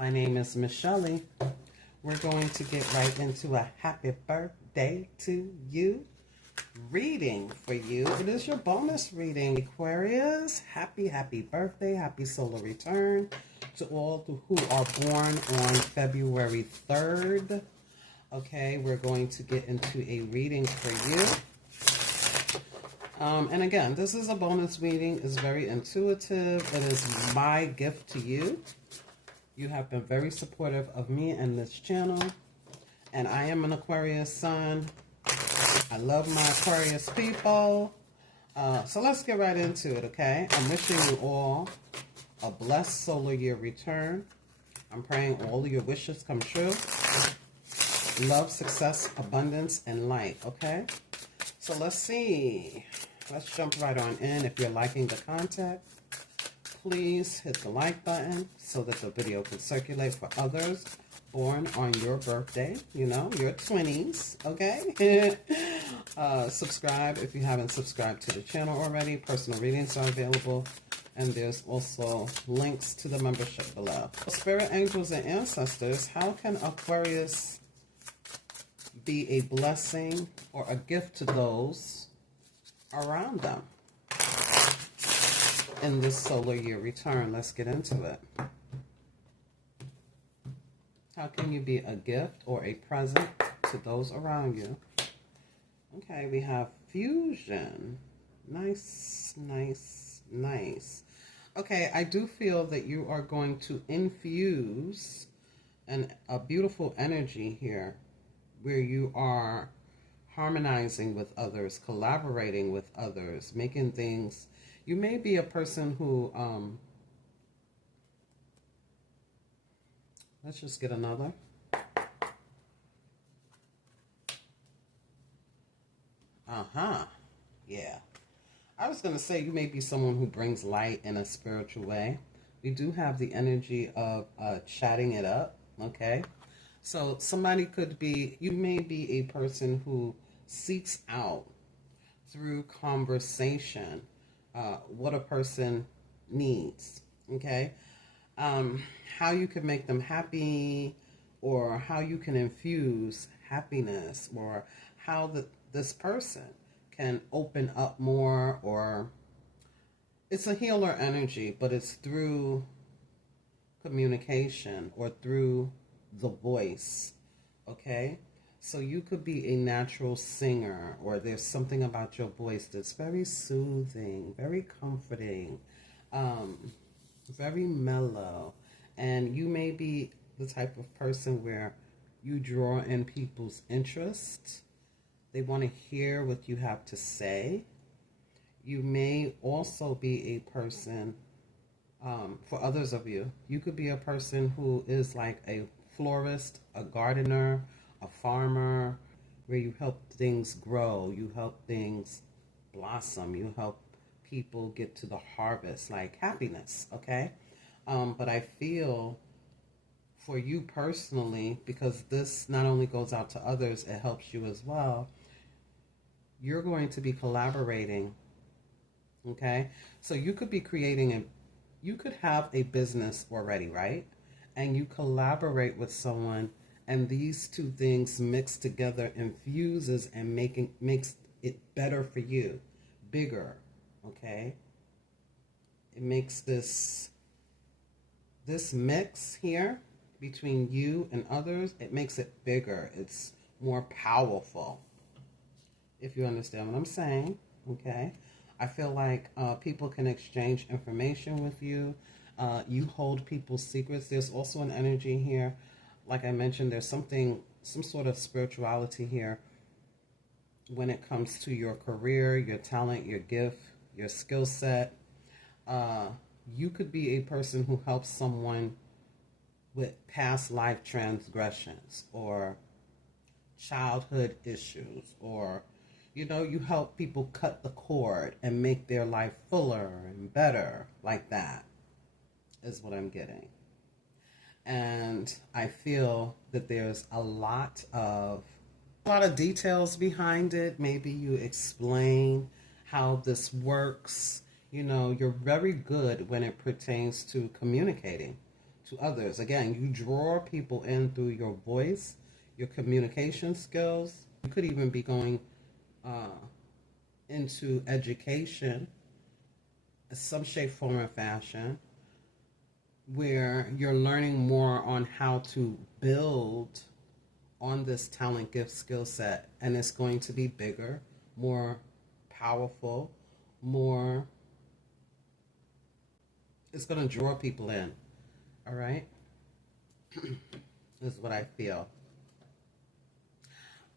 My name is Michelle. We're going to get right into a happy birthday to you reading for you. It is your bonus reading, Aquarius. Happy birthday, happy solar return to all who are born on February 3rd. Okay, we're going to get into a reading for you. And again, this is a bonus reading. It's very intuitive. It is my gift to you. You have been very supportive of me and this channel. And I am an Aquarius Sun. I love my Aquarius people. So let's get right into it, okay? I'm wishing you all a blessed solar year return. I'm praying all of your wishes come true. Love, success, abundance, and light, okay? So let's see. Let's jump right on in. If you're liking the content, please hit the like button so that the video can circulate for others born on your birthday, you know, your 20s, okay? Subscribe if you haven't subscribed to the channel already. Personal readings are available, and there's also links to the membership below. Spirit angels and ancestors, how can Aquarius be a blessing or a gift to those around them in this solar year return? Let's get into it. How can you be a gift or a present to those around you? Okay, we have fusion. Nice. Okay, I do feel that you are going to infuse a beautiful energy here where you are harmonizing with others, collaborating with others, making things. You may be a person who, let's just get another. Yeah. I was going to say you may be someone who brings light in a spiritual way. We do have the energy of chatting it up, okay? So somebody could be, you may be a person who seeks out through conversation what a person needs, okay? How you can make them happy, or how you can infuse happiness, or how this person can open up more, or it's a healer energy, but it's through communication or through the voice, okay? So you could be a natural singer, or there's something about your voice that's very soothing, very comforting, very mellow. And you may be the type of person where you draw in people's interest. They want to hear what you have to say. You may also be a person, for others of you, you could be a person who is like a florist, a gardener, a farmer, where you help things grow, you help things blossom, you help people get to the harvest, like happiness, okay? But I feel for you personally, because this not only goes out to others, it helps you as well, you're going to be collaborating, okay? So you could be creating you could have a business already, right? And you collaborate with someone, and these two things mixed together infuses and makes it better for you, bigger, okay? It makes this mix here between you and others, it makes it bigger. It's more powerful, if you understand what I'm saying, okay? I feel like people can exchange information with you. You hold people's secrets. There's also an energy here. Like I mentioned, there's some sort of spirituality here when it comes to your career, your talent, your gift, your skill set. You could be a person who helps someone with past life transgressions or childhood issues, or, you know, you help people cut the cord and make their life fuller and better, like that is what I'm getting. And I feel that there's a lot of details behind it. Maybe you explain how this works. You know, you're very good when it pertains to communicating to others. Again, you draw people in through your voice, your communication skills. You could even be going into education in some shape, form, or fashion, where you're learning more on how to build on this talent, gift, skill set, and it's going to be bigger, more powerful, more, it's going to draw people in. All right? This is what I feel.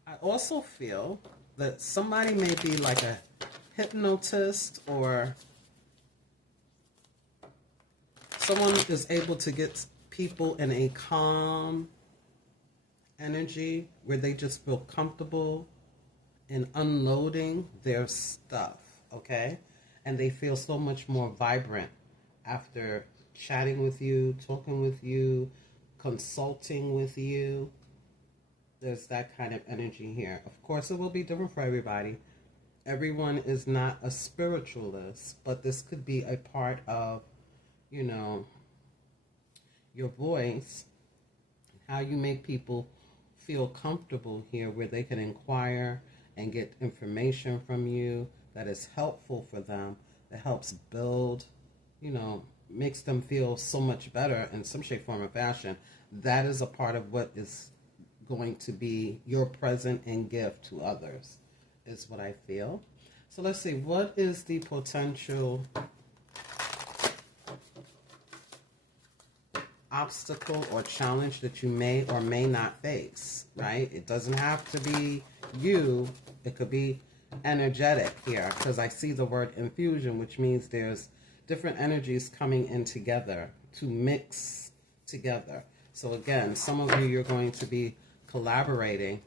I also feel that somebody may be like a hypnotist, or someone is able to get people in a calm energy where they just feel comfortable in unloading their stuff, okay? And they feel so much more vibrant after chatting with you, talking with you, consulting with you. There's that kind of energy here. Of course, it will be different for everybody. Everyone is not a spiritualist, but this could be a part of, you know, your voice, how you make people feel comfortable here, where they can inquire and get information from you that is helpful for them, that helps build, you know, makes them feel so much better in some shape, form, or fashion. That is a part of what is going to be your present and gift to others, is what I feel. So let's see, what is the potential obstacle or challenge that you may or may not face, right? It doesn't have to be you. It could be energetic here, because I see the word infusion, which means there's different energies coming in together to mix together. So again, some of you, you're going to be collaborating,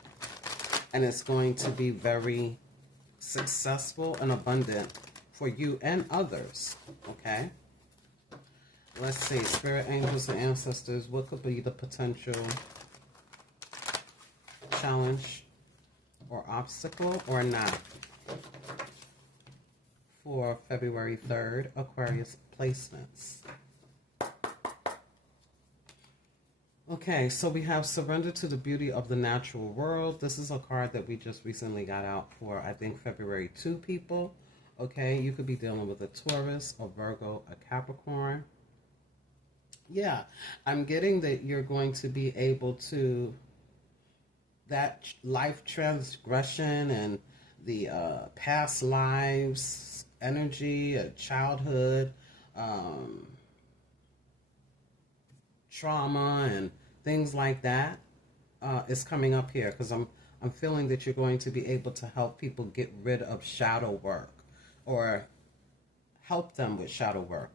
and it's going to be very successful and abundant for you and others, okay? Let's see, spirit, angels, and ancestors, what could be the potential challenge or obstacle or not for February 3rd, Aquarius placements? Okay, so we have surrender to the beauty of the natural world. This is a card that we just recently got out for, I think, February 2 people. Okay, you could be dealing with a Taurus, a Virgo, a Capricorn. Yeah, I'm getting that you're going to be able to, that life transgression and the past lives energy, childhood, trauma and things like that is coming up here, because I'm feeling that you're going to be able to help people get rid of shadow work, or help them with shadow work.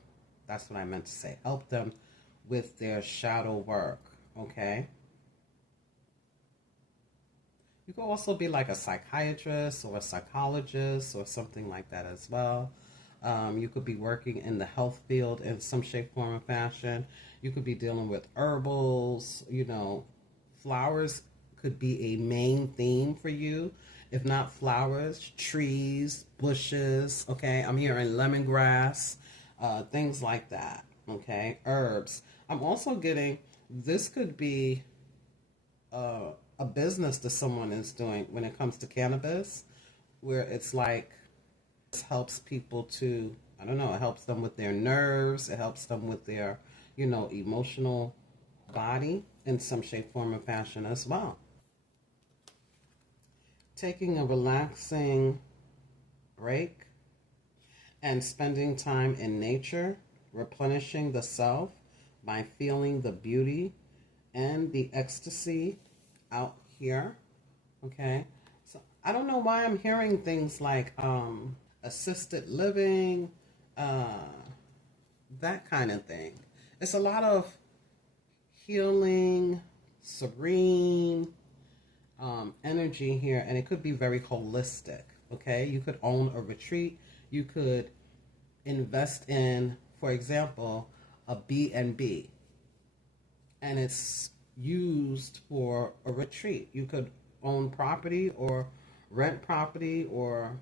That's what I meant to say. Help them with their shadow work, okay? You could also be like a psychiatrist or a psychologist or something like that as well. You could be working in the health field in some shape, form, or fashion. You could be dealing with herbals, you know, flowers could be a main theme for you. If not flowers, trees, bushes, okay? I'm hearing lemongrass, things like that, okay? Herbs. I'm also getting, this could be a business that someone is doing when it comes to cannabis, where it's like, this helps people to, I don't know, it helps them with their nerves, it helps them with their, you know, emotional body in some shape, form, or fashion as well. Taking a relaxing break and spending time in nature, replenishing the self by feeling the beauty and the ecstasy out here, okay? So I don't know why I'm hearing things like assisted living, that kind of thing. It's a lot of healing, serene energy here, and it could be very holistic, okay? You could own a retreat. You could invest in, for example, a B&B, and it's used for a retreat. You could own property or rent property, or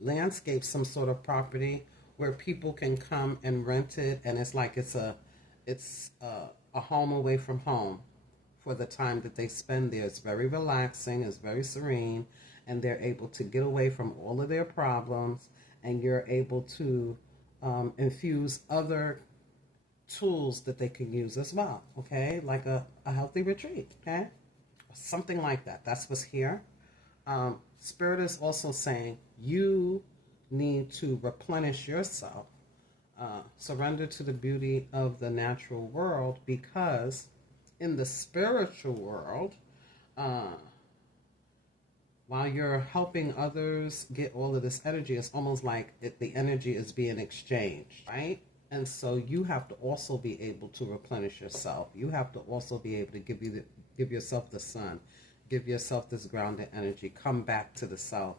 landscape some sort of property, where people can come and rent it, and it's like it's a home away from home for the time that they spend there. It's very relaxing, it's very serene, and they're able to get away from all of their problems, and you're able to infuse other tools that they can use as well, okay? Like a healthy retreat, okay? Something like that. That's what's here. Spirit is also saying you need to replenish yourself, surrender to the beauty of the natural world, because in the spiritual world, while you're helping others get all of this energy, it's almost like the energy is being exchanged, right? And so you have to also be able to replenish yourself. You have to also be able to give yourself the sun, give yourself this grounded energy, come back to the self,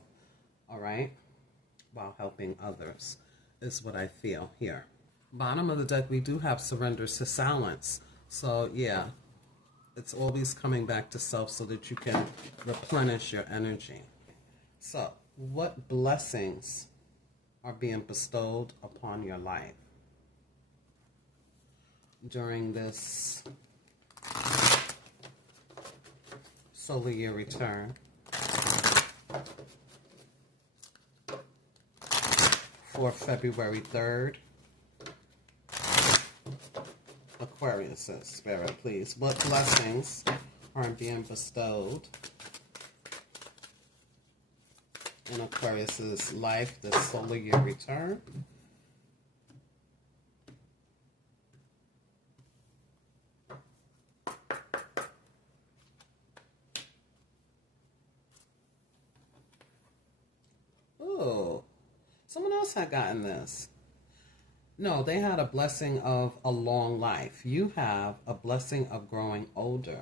all right? While helping others is what I feel here. Bottom of the deck, we do have surrender to silence. So yeah, it's always coming back to self so that you can replenish your energy. So what blessings are being bestowed upon your life during this solar year return for February 3rd? Aquarius, Spirit, please. What blessings are being bestowed in Aquarius's life this solar year return? Oh, someone else had gotten this. No, they had a blessing of a long life. You have a blessing of growing older.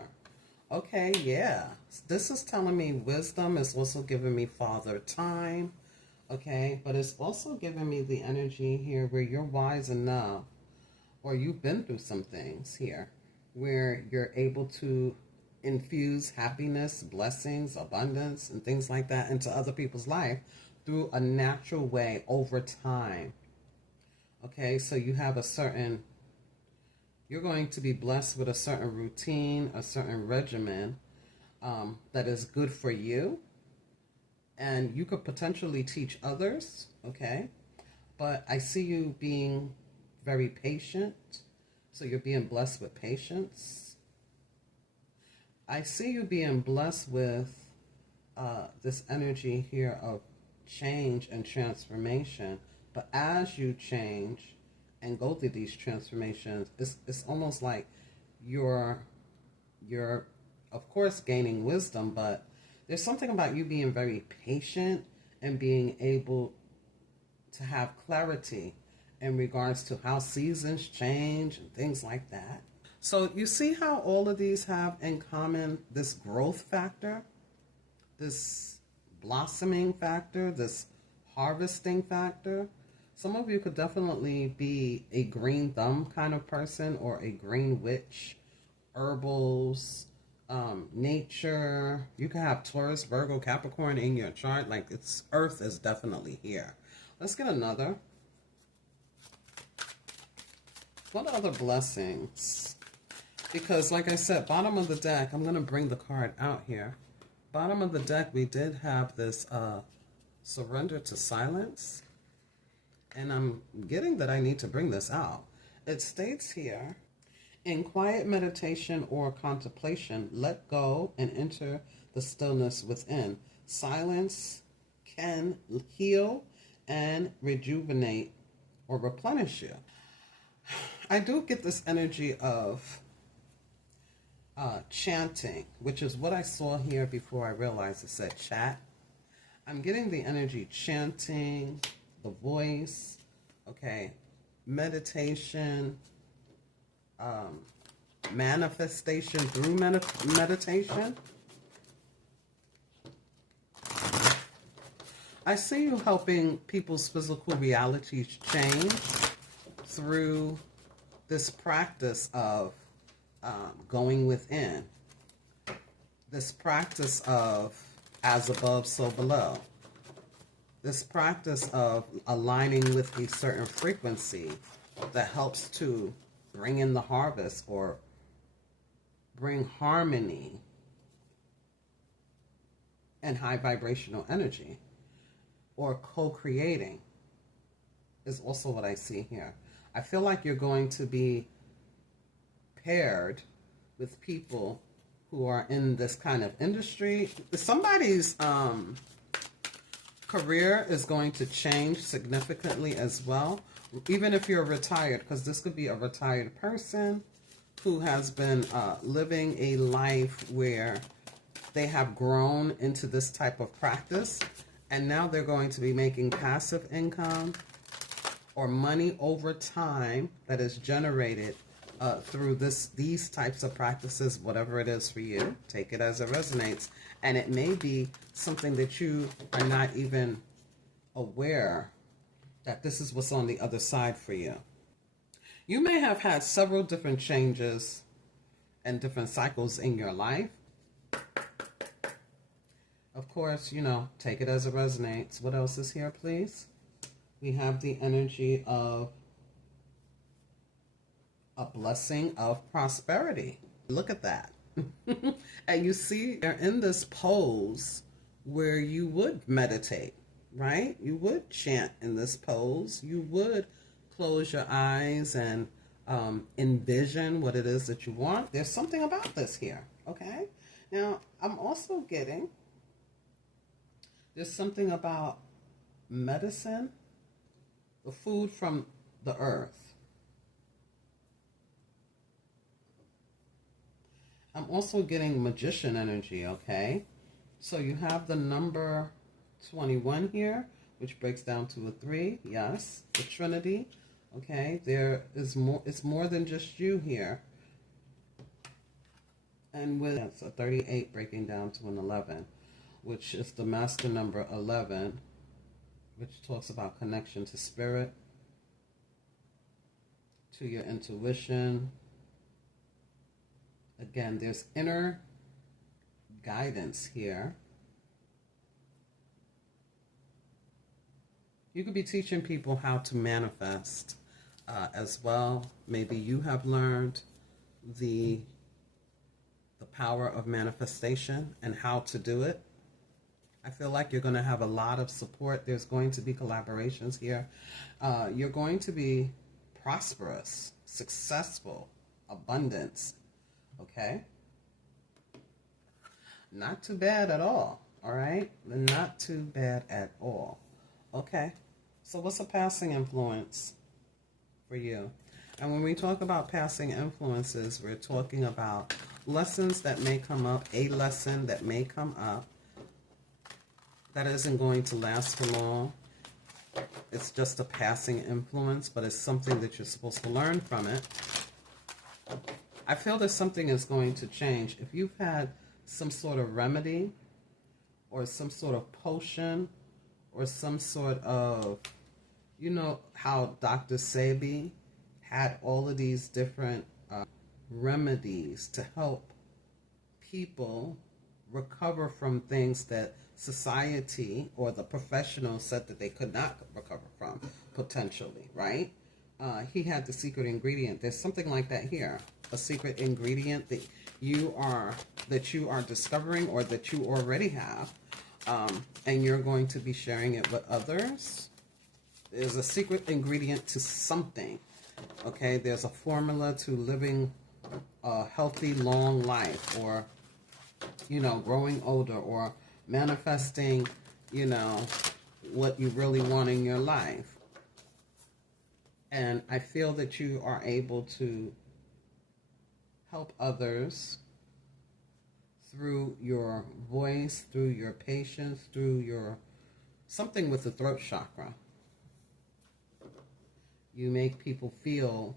Okay, yeah. This is telling me wisdom. It's also giving me father time. Okay, but it's also giving me the energy here where you're wise enough, or you've been through some things here, where you're able to infuse happiness, blessings, abundance, and things like that into other people's life through a natural way over time. Okay, so you have you're going to be blessed with a certain routine, a certain regimen that is good for you. And you could potentially teach others, okay? But I see you being very patient. So you're being blessed with patience. I see you being blessed with this energy here of change and transformation. But as you change and go through these transformations, it's almost like you're of course gaining wisdom, but there's something about you being very patient and being able to have clarity in regards to how seasons change and things like that. So you see how all of these have in common this growth factor, this blossoming factor, this harvesting factor. Some of you could definitely be a green thumb kind of person, or a green witch, herbals, nature. You can have Taurus, Virgo, Capricorn in your chart. Like, it's Earth is definitely here. Let's get another. What other blessings? Because like I said, bottom of the deck, I'm going to bring the card out here. Bottom of the deck, we did have this surrender to silence. And I'm getting that I need to bring this out. It states here, in quiet meditation or contemplation, let go and enter the stillness within. Silence can heal and rejuvenate or replenish you. I do get this energy of chanting, which is what I saw here before I realized it said chat. I'm getting the energy chanting, the voice, okay, meditation, manifestation through meditation. I see you helping people's physical realities change through this practice of going within, this practice of as above, so below. this practice of aligning with a certain frequency that helps to bring in the harvest or bring harmony and high vibrational energy, or co-creating is also what I see here. I feel like you're going to be paired with people who are in this kind of industry. Somebody's career is going to change significantly as well, even if you're retired, because this could be a retired person who has been living a life where they have grown into this type of practice, and now they're going to be making passive income or money over time that is generated through these types of practices, whatever it is for you. Take it as it resonates. And it may be something that you are not even aware that this is what's on the other side for you. You may have had several different changes and different cycles in your life. Of course, you know, take it as it resonates. What else is here, please? We have the energy of a blessing of prosperity. Look at that. And you see, you're in this pose where you would meditate, right? You would chant in this pose. You would close your eyes and envision what it is that you want. There's something about this here, okay? Now, I'm also getting, there's something about medicine, the food from the earth. I'm also getting magician energy, okay? So you have the number 21 here, which breaks down to a 3. Yes, the Trinity, okay? There is more, it's more than just you here. And with that's a 38 breaking down to an 11, which is the master number 11, which talks about connection to spirit, to your intuition. Again, there's inner guidance here. You could be teaching people how to manifest as well. Maybe you have learned the power of manifestation and how to do it. I feel like you're going to have a lot of support. There's going to be collaborations here. You're going to be prosperous, successful, abundance. Okay? Not too bad at all. All right? Not too bad at all. Okay. So what's a passing influence for you? And when we talk about passing influences, we're talking about lessons that may come up, a lesson that may come up that isn't going to last for long. It's just a passing influence, but it's something that you're supposed to learn from it. I feel that something is going to change. If you've had some sort of remedy or some sort of potion or some sort of, you know how Dr. Sebi had all of these different remedies to help people recover from things that society or the professionals said that they could not recover from, potentially, right? He had the secret ingredient. There's something like that here, a secret ingredient that you are discovering or that you already have, and you're going to be sharing it with others. There's a secret ingredient to something. Okay, there's a formula to living a healthy, long life, or, you know, growing older, or manifesting, you know, what you really want in your life. And I feel that you are able to help others through your voice, through your patience, through your something with the throat chakra. You make people feel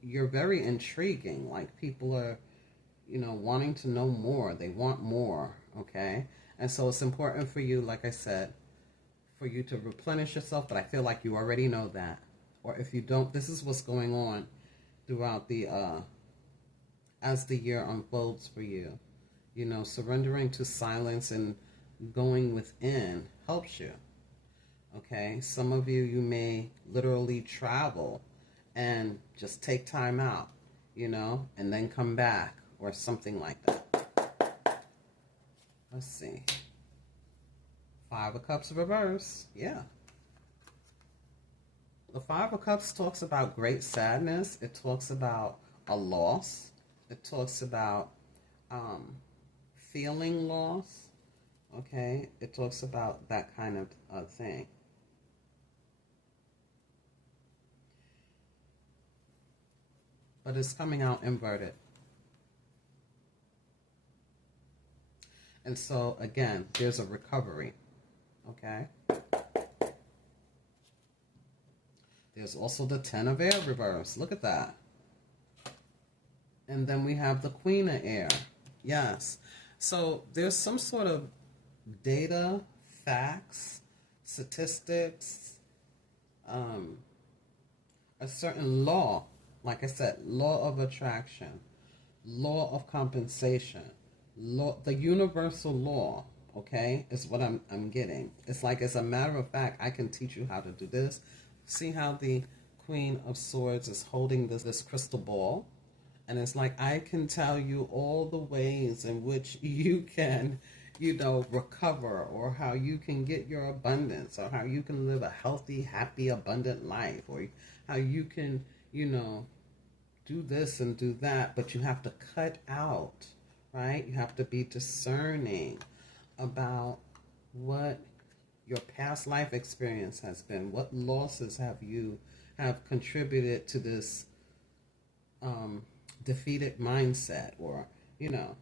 you're very intriguing, like people are, you know, wanting to know more. They want more, okay? And so it's important for you, like I said, for you to replenish yourself, but I feel like you already know that. Or if you don't, this is what's going on throughout the, as the year unfolds for you. You know, surrendering to silence and going within helps you. Okay, some of you, you may literally travel and just take time out, you know, and then come back or something like that. Let's see. Five of Cups reverse. Yeah. The Five of Cups talks about great sadness. It talks about a loss. It talks about feeling loss. Okay. It talks about that kind of thing. But it's coming out inverted. And so, again, there's a recovery. Okay. There's also the Ten of Air reverse. Look at that. And then we have the Queen of Air. Yes. So there's some sort of data, facts, statistics, a certain law. Like I said, law of attraction, law of compensation, law, the universal law, okay, is what I'm getting. It's like, as a matter of fact, I can teach you how to do this. See how the Queen of Swords is holding this crystal ball? And it's like, I can tell you all the ways in which you can, you know, recover, or how you can get your abundance, or how you can live a healthy, happy, abundant life, or how you can, you know, do this and do that. But you have to cut out, right? You have to be discerning about what your past life experience has been. What losses have contributed to this defeated mindset? Or, you know,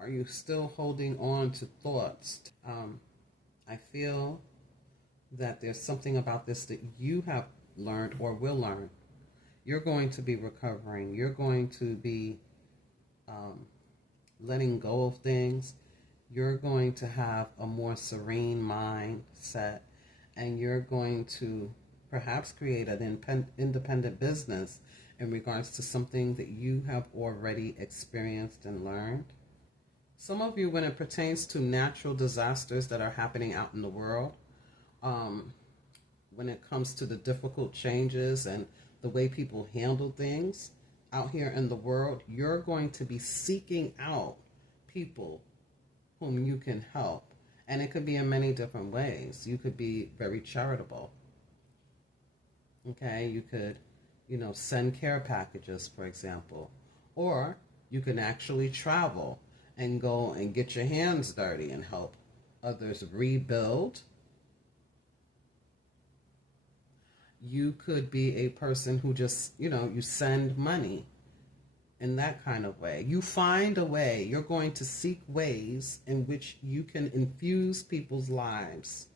are you still holding on to thoughts? I feel that there's something about this that you have learned or will learn. You're going to be recovering. You're going to be letting go of things. You're going to have a more serene mindset, and you're going to perhaps create an independent business in regards to something that you have already experienced and learned. Some of you, when it pertains to natural disasters that are happening out in the world, when it comes to the difficult changes and the way people handle things out here in the world, you're going to be seeking out people whom you can help. And it could be in many different ways. You could be very charitable. Okay, you could, you know, send care packages, for example. Or you can actually travel and go and get your hands dirty and help others rebuild. You could be a person who just, you know, you send money in that kind of way. You find a way. You're going to seek ways in which you can infuse people's lives.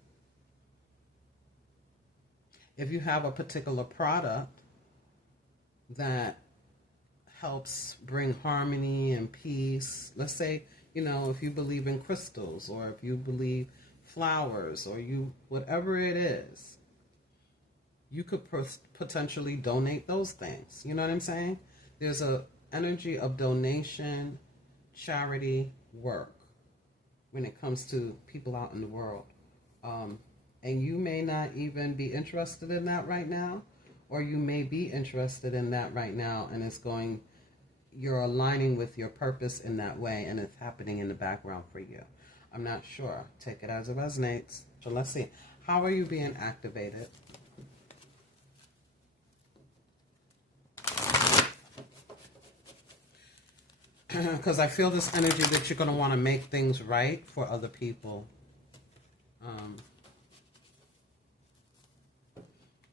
If you have a particular product that helps bring harmony and peace, let's say, you know, if you believe in crystals, or if you believe flowers, or you, whatever it is, you could potentially donate those things. You know what I'm saying? There's a energy of donation, charity work when it comes to people out in the world. And you may not even be interested in that right now, or you may be interested in that right now, and you're aligning with your purpose in that way, and it's happening in the background for you. I'm not sure. Take it as it resonates. So let's see. How are you being activated? Because I feel this energy that you're going to want to make things right for other people.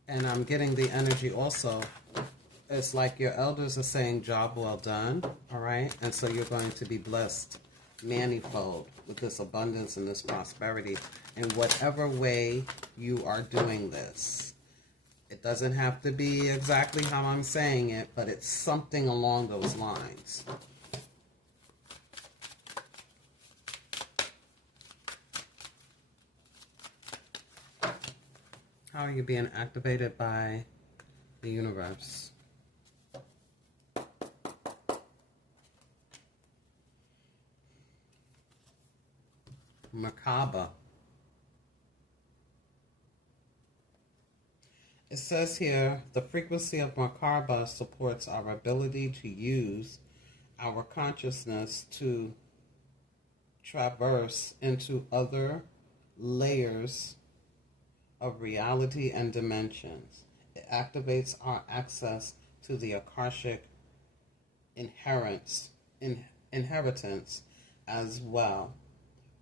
And I'm getting the energy also. It's like your elders are saying, job well done. All right. And so you're going to be blessed manifold with this abundance and this prosperity in whatever way you are doing this. It doesn't have to be exactly how I'm saying it, but it's something along those lines. How are you being activated by the universe? Merkaba. It says here, the frequency of Merkaba supports our ability to use our consciousness to traverse into other layers of reality and dimensions. It activates our access to the Akashic inheritance as well,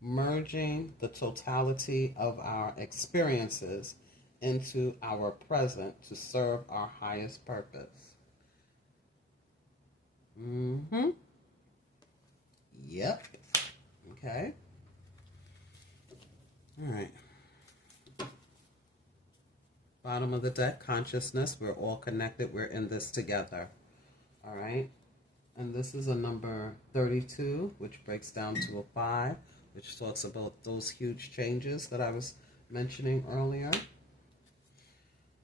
merging the totality of our experiences into our present to serve our highest purpose. Yep. Okay. All right. Bottom of the deck, consciousness. We're all connected. We're in this together. All right. And this is a number 32, which breaks down to a 5, which talks about those huge changes that I was mentioning earlier.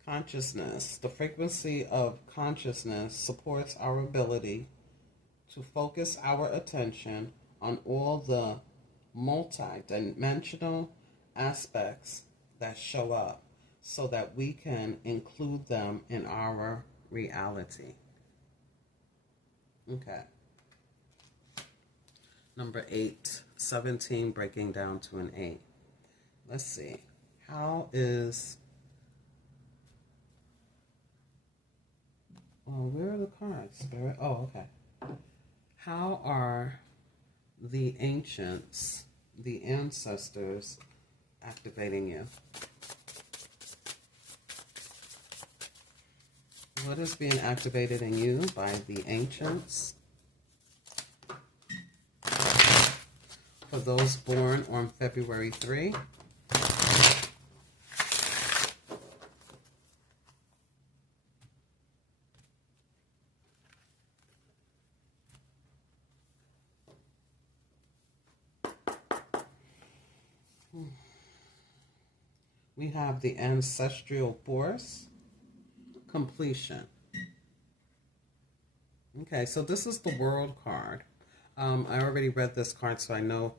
Consciousness. The frequency of consciousness supports our ability to focus our attention on all the multi-dimensional aspects that show up so that we can include them in our reality. Okay. Number 8, 17, breaking down to an 8. Let's see. How is... Well, where are the cards, Spirit? Oh, okay. How are the ancients, the ancestors, activating you? What is being activated in you by the ancients? For those born on February 3. We have the ancestral force, completion. Okay, so this is the world card. I already read this card, so I know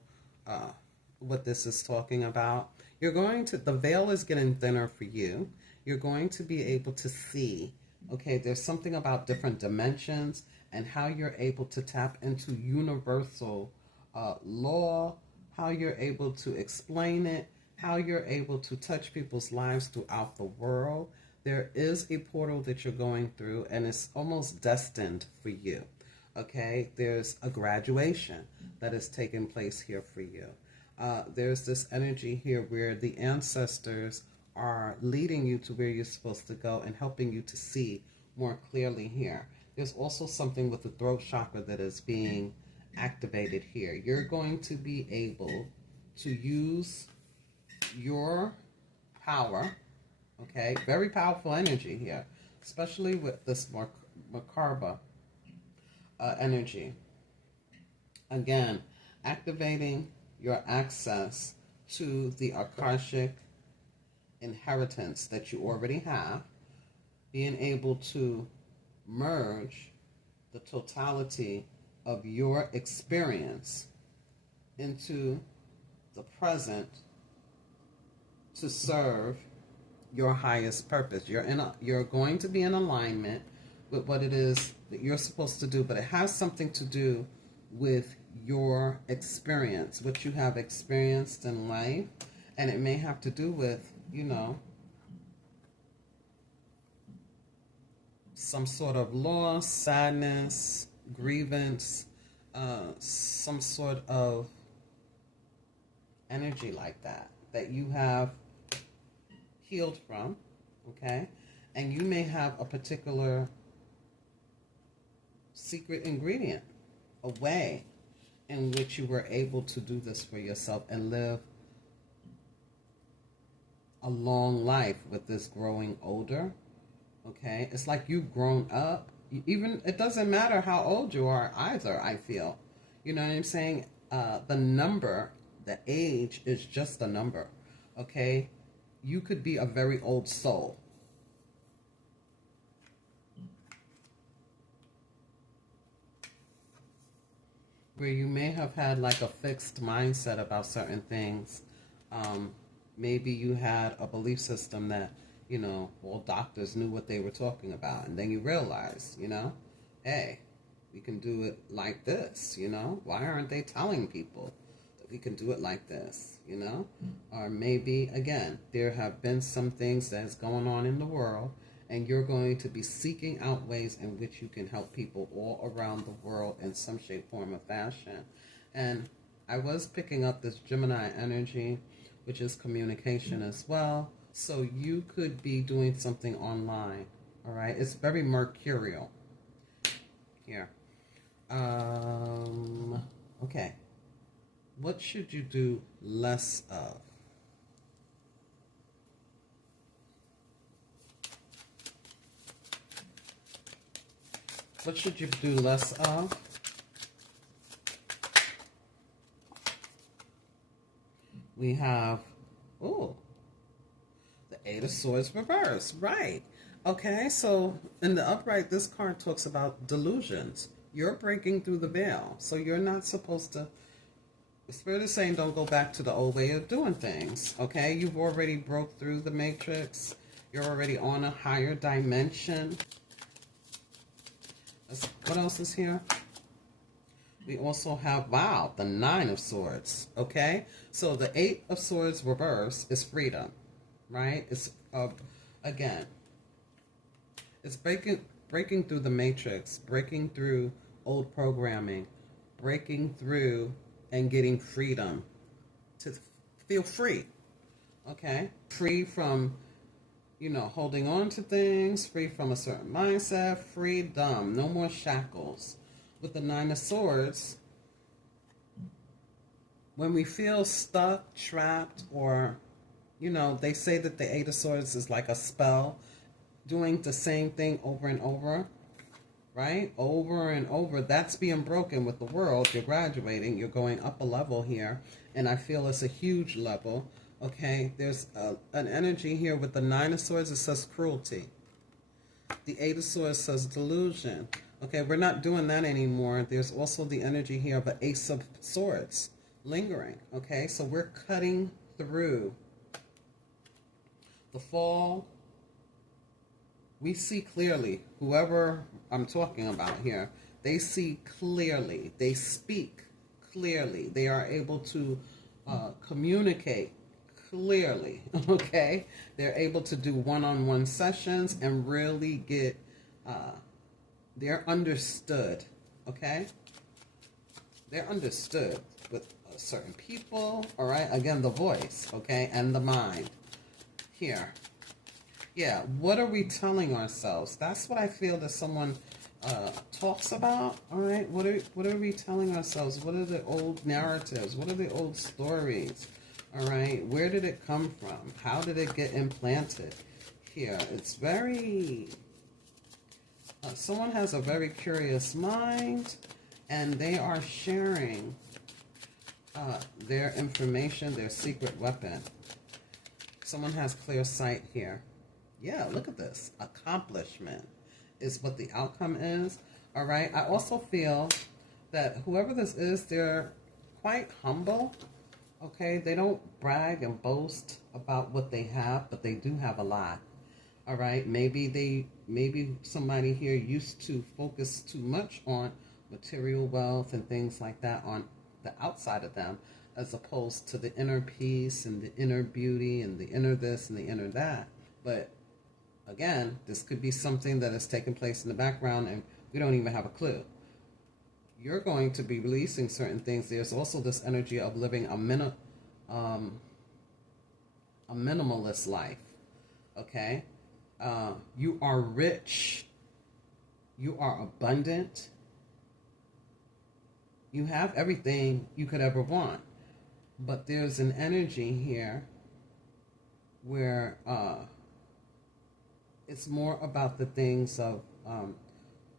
what this is talking about. You're going to, the veil is getting thinner for you. You're going to be able to see, okay, there's something about different dimensions and how you're able to tap into universal law, how you're able to explain it, how you're able to touch people's lives throughout the world. There is a portal that you're going through, and it's almost destined for you. Okay, there's a graduation that is taking place here for you. There's this energy here where the ancestors are leading you to where you're supposed to go and helping you to see more clearly here. There's also something with the throat chakra that is being activated here. You're going to be able to use your power, okay? Very powerful energy here, especially with this Merkaba energy. Again, activating your access to the Akashic inheritance that you already have, being able to merge the totality of your experience into the present to serve your highest purpose. You're going to be in alignment with what it is that you're supposed to do, but it has something to do with your experience, what you have experienced in life, and it may have to do with, you know, some sort of loss, sadness, grievance, some sort of energy like that you have healed from, okay? And you may have a particular secret ingredient, a way in which you were able to do this for yourself and live a long life with this growing older, okay? It's like you've grown up. Even, it doesn't matter how old you are either, I feel. You know what I'm saying? The number, the age is just a number, okay? You could be a very old soul. where you may have had like a fixed mindset about certain things. Maybe you had a belief system that, you know, all doctors knew what they were talking about. And then you realize, you know, hey, we can do it like this, you know? Why aren't they telling people that we can do it like this, you know? Or maybe, again, there have been some things that's going on in the world, and you're going to be seeking out ways in which you can help people all around the world in some shape, form, or fashion. And I was picking up this Gemini energy, which is communication as well. So you could be doing something online, all right? It's very mercurial here. Okay. What should you do less of? What should you do less of? We have, oh, the Eight of Swords reversed, right? Okay, so in the upright, this card talks about delusions. You're breaking through the veil, so you're not supposed to. The Spirit is saying don't go back to the old way of doing things, okay? You've already broke through the matrix. You're already on a higher dimension. What else is here? We also have, wow, the Nine of Swords, okay? So the Eight of Swords reverse is freedom, right? It's, again, it's breaking through the matrix, breaking through old programming, breaking through and getting freedom to feel free, okay? Free from, you know, holding on to things, free from a certain mindset, freedom, no more shackles. With the Nine of Swords, when we feel stuck, trapped, or, you know, they say that the Eight of Swords is like a spell, doing the same thing over and over, right? Over and over. That's being broken with the world. You're graduating. You're going up a level here, and I feel it's a huge level, okay? There's an energy here with the Nine of Swords. It says cruelty. The Eight of Swords says delusion. Okay, we're not doing that anymore. There's also the energy here of an Ace of Swords lingering. Okay, so we're cutting through the fall. We see clearly. Whoever I'm talking about here, they see clearly. They speak clearly. They are able to communicate clearly. Okay, they're able to do one-on-one sessions and really get they're understood, okay? They're understood with certain people, all right? Again, the voice, okay, and the mind. Here. Yeah, what are we telling ourselves? That's what I feel that someone talks about, all right? What are we telling ourselves? What are the old narratives? What are the old stories, all right? Where did it come from? How did it get implanted? Here, it's very... someone has a very curious mind, and they are sharing their information, their secret weapon. Someone has clear sight here. Yeah, look at this. Accomplishment is what the outcome is. All right. I also feel that whoever this is, they're quite humble. Okay. They don't brag and boast about what they have, but they do have a lot. All right. Maybe somebody here used to focus too much on material wealth and things like that on the outside of them, as opposed to the inner peace and the inner beauty and the inner this and the inner that. But again, this could be something that has taken place in the background and we don't even have a clue. You're going to be releasing certain things. There's also this energy of living a minimalist life. Okay? You are rich. You are abundant. You have everything you could ever want. But there's an energy here where it's more about the things of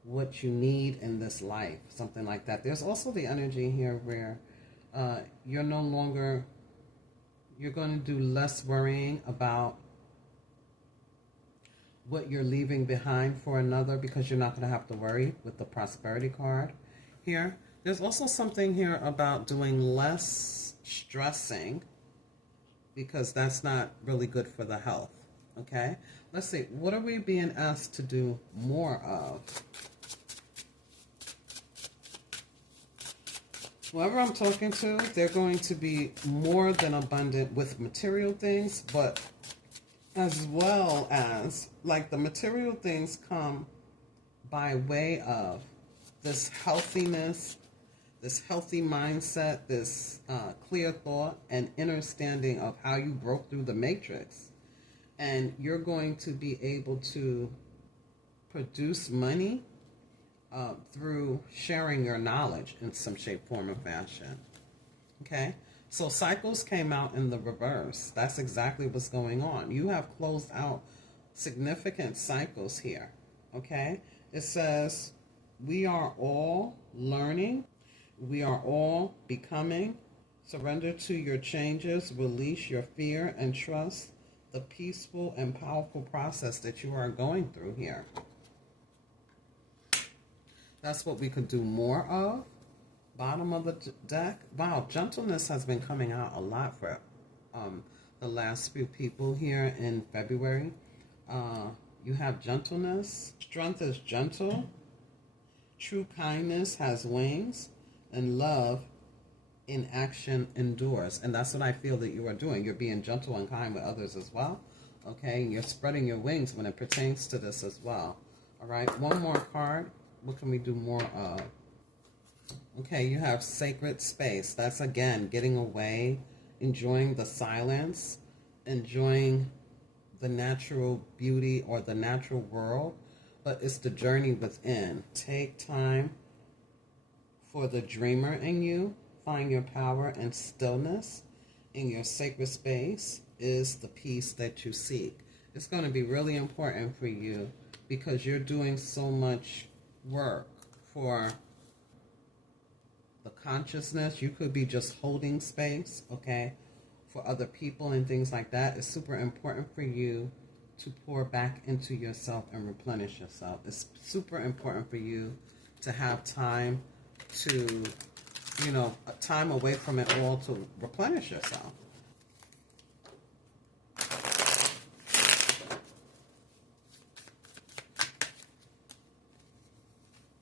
what you need in this life, something like that. There's also the energy here where you're no longer, you're going to do less worrying about what you're leaving behind for another, because you're not going to have to worry with the prosperity card here. There's also something here about doing less stressing, because that's not really good for the health. Okay, let's see. What are we being asked to do more of? Whoever I'm talking to, they're going to be more than abundant with material things, but as well as, like, the material things come by way of this healthiness, this healthy mindset, this clear thought and understanding of how you broke through the matrix. And you're going to be able to produce money through sharing your knowledge in some shape, form, or fashion. Okay? So cycles came out in the reverse. That's exactly what's going on. You have closed out significant cycles here. Okay? It says, we are all learning. We are all becoming. Surrender to your changes. Release your fear and trust the peaceful and powerful process that you are going through here. That's what we could do more of. Bottom of the deck. Wow, gentleness has been coming out a lot for the last few people here in February. You have gentleness. Strength is gentle. True kindness has wings. And love in action endures. And that's what I feel that you are doing. You're being gentle and kind with others as well. Okay, and you're spreading your wings when it pertains to this as well. All right, one more card. What can we do more of? Okay, you have sacred space. That's, again, getting away, enjoying the silence, enjoying the natural beauty or the natural world. But it's the journey within. Take time for the dreamer in you. Find your power and stillness in your sacred space is the peace that you seek. It's going to be really important for you because you're doing so much work for the consciousness. You could be just holding space, okay, for other people and things like that. It's super important for you to pour back into yourself and replenish yourself. It's super important for you to have time to, you know, time away from it all to replenish yourself.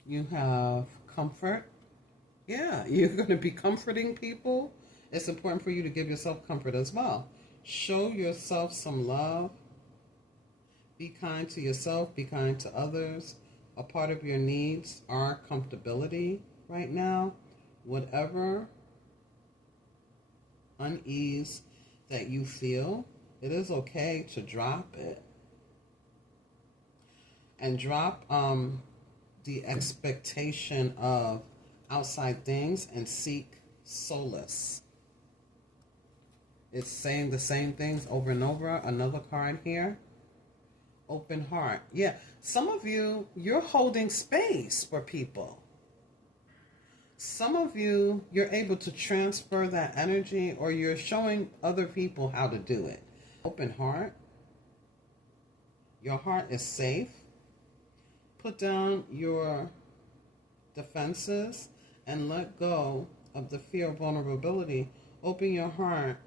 You have comfort. Yeah, you're going to be comforting people. It's important for you to give yourself comfort as well. Show yourself some love. Be kind to yourself. Be kind to others. A part of your needs are comfortability right now. Whatever unease that you feel, it is okay to drop it. And drop the expectation of outside things and seek solace. It's saying the same things over and over. Another card here. Open heart. Yeah, some of you, you're holding space for people. Some of you, you're able to transfer that energy, or you're showing other people how to do it. Open heart. Your heart is safe. Put down your defenses and let go of the fear of vulnerability. Open your heart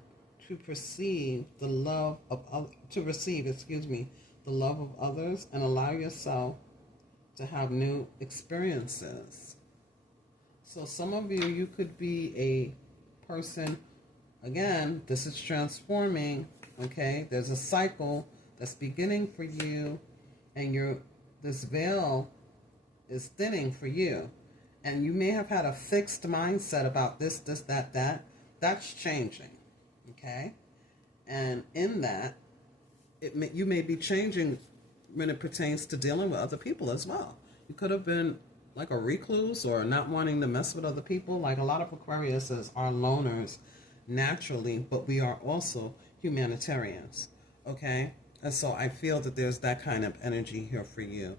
to perceive the love of the love of others, and allow yourself to have new experiences. So some of you, you could be a person, again, this is transforming, okay? There's a cycle that's beginning for you, and this veil is thinning for you. And you may have had a fixed mindset about this, that. That's changing, okay? And in that, you may be changing when it pertains to dealing with other people as well. You could have been like a recluse or not wanting to mess with other people. Like a lot of Aquariuses are loners naturally, but we are also humanitarians, okay? And so I feel that there's that kind of energy here for you.